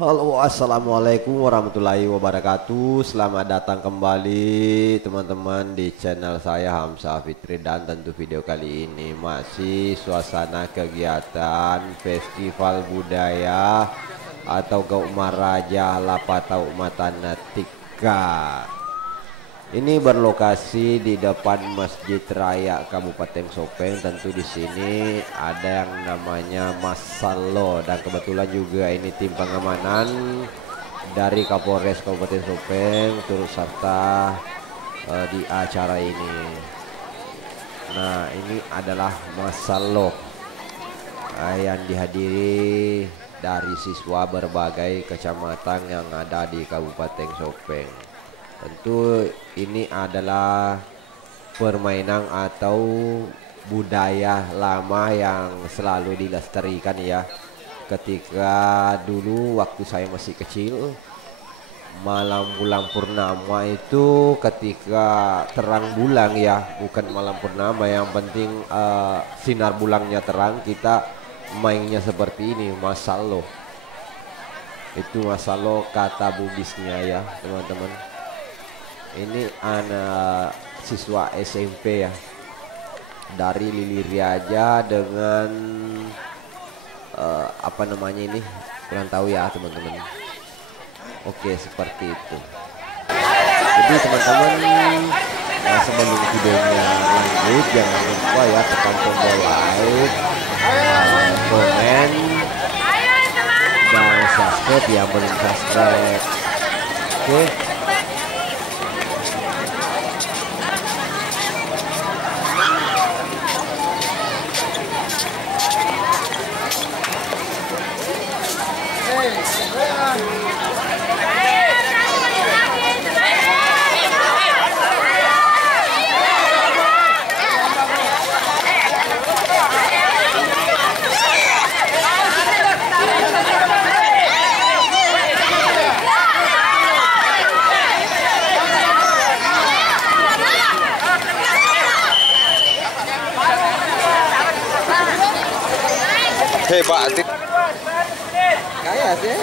Halo, assalamualaikum warahmatullahi wabarakatuh. Selamat datang kembali teman-teman di channel saya Hamzah Fitri, dan tentu video kali ini masih suasana kegiatan festival budaya atau Gaumar Raja Lapatau Matana Tika. Ini berlokasi di depan Masjid Raya Kabupaten Sopeng. Tentu di sini ada yang namanya Mas Salo, dan kebetulan juga ini tim pengamanan dari Kapolres Kabupaten Sopeng turut serta di acara ini. Nah, ini adalah Mas Salo yang dihadiri dari siswa berbagai kecamatan yang ada di Kabupaten Sopeng. Tentu ini adalah permainan atau budaya lama yang selalu dilestarikan ya. Ketika dulu waktu saya masih kecil, malam bulan purnama itu ketika terang bulan ya, bukan malam purnama, yang penting sinar bulannya terang, kita mainnya seperti ini, masalo. Itu masalo kata Bugisnya ya teman-teman. Ini anak siswa SMP ya, dari Lili Riaja dengan apa namanya ini, kurang tahu ya teman-teman. Oke, seperti itu. Jadi teman-teman, sebelum videonya lanjut, jangan lupa ya tekan tombol like, komen, dan subscribe yang belum subscribe. Oke. Hebat Kayak sih.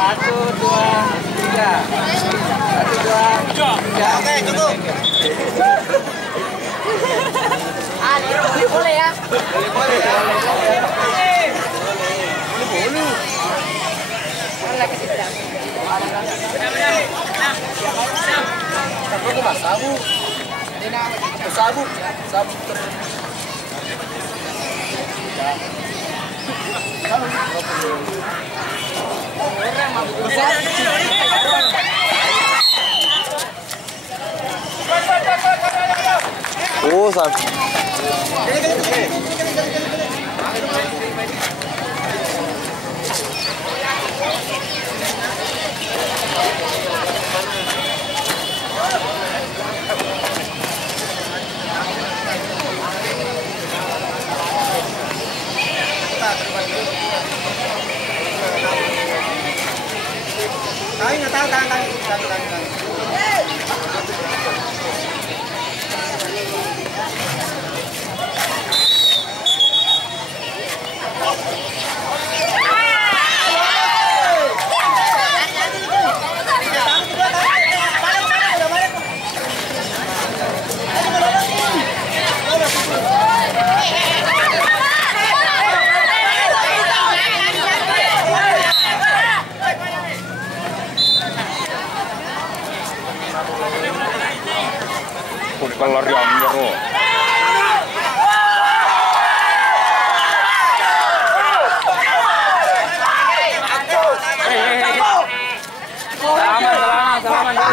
Satu, dua, Oke, cukup. Boleh ya? Boleh. Sabu. Oh, Sam. Kalau riamnya roh.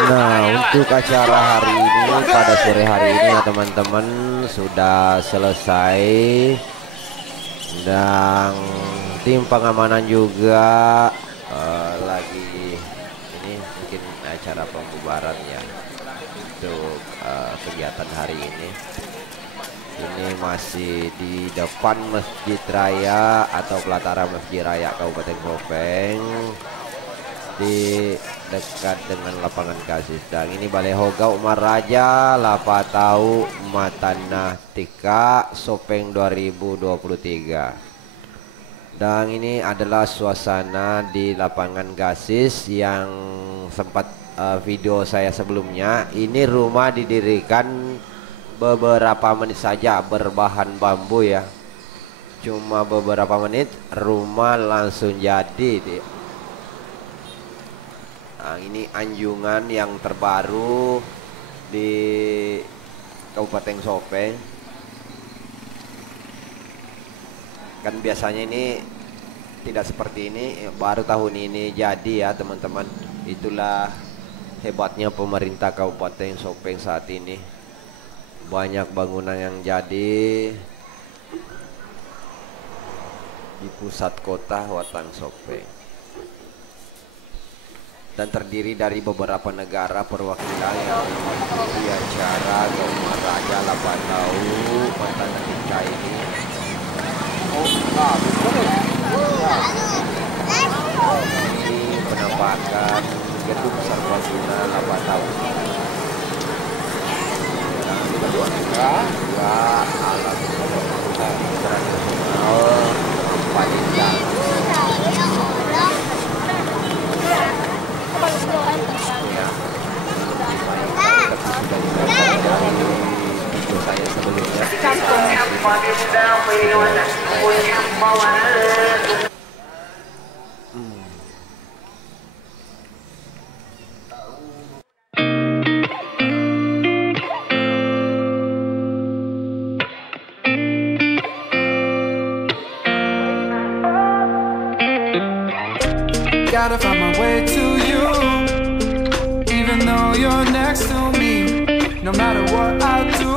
Nah, untuk acara hari ini pada sore hari ini ya teman-teman sudah selesai, dan tim pengamanan juga lagi ini mungkin acara pembubaran ya untuk kegiatan hari ini. Ini masih di depan Masjid Raya atau pelataran Masjid Raya Kabupaten Kopeng, di dekat dengan lapangan Kasih Sedang. Ini Balai Hoga Umar Raja Lapatau Matanah Tika Sopeng 2023. Dan ini adalah suasana di lapangan Gasis yang sempat video saya sebelumnya. Ini rumah didirikan beberapa menit saja berbahan bambu ya, cuma beberapa menit rumah langsung jadi. Nah, ini anjungan yang terbaru di Kabupaten Sopeng. Kan biasanya ini tidak seperti ini, baru tahun ini jadi ya teman-teman. Itulah hebatnya pemerintah Kabupaten Sopeng saat ini. Banyak bangunan yang jadi di pusat kota Watang Sopeng, dan terdiri dari beberapa negara perwakilan yang mengikuti acara Umar Raja Lapatau Matanah Tika ini. Ini penampakan gedung serbaguna Lapatau. Alat tradisional Palembang. Saya sebelumnya. Gotta find my way to you, even though you're next to me. No matter what I do,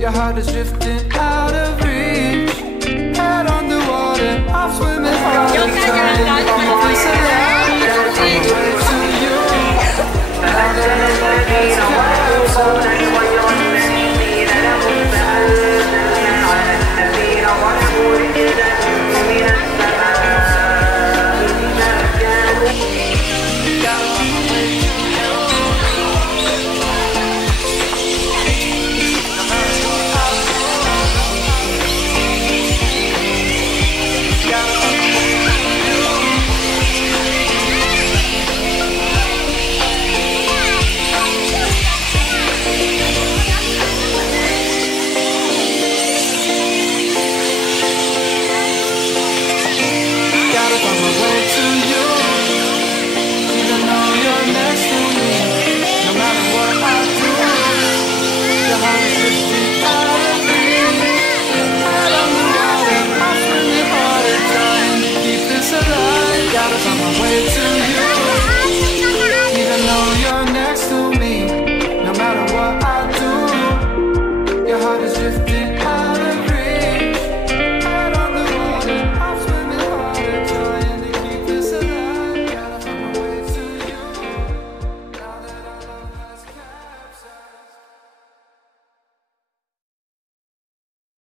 your heart is drifting out of reach. Head on the water, I'm swimming